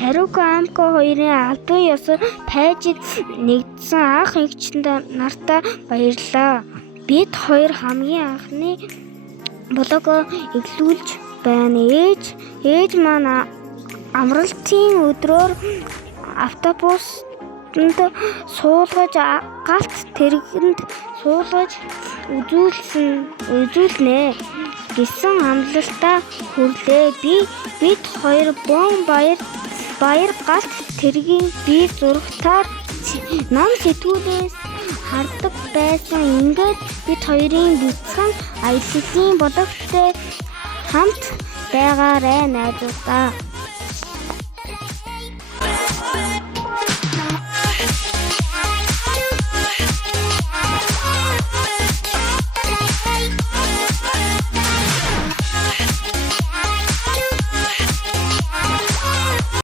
Харуко Амко хоёрын албан ёсоор тайжид нэгдсэн ах эгчид нартай баярлалаа. Бид хоёр хамгийн анхны блогоо эглүүлж байна. Ээж маань амралтын өдрөөр автобусанд суулгаж галт тэргэнд суулгаж үзүүлнэ гэсэн амлалтаа хүрлээ. Бид хоёр бон баяр галт тэргийн бие зурагтаар ном сэтгүүлээс хардаг байсан. Ингээд бид хоёрын бяцхан аяллаа блогтой хамт байгаарай найзуудаа.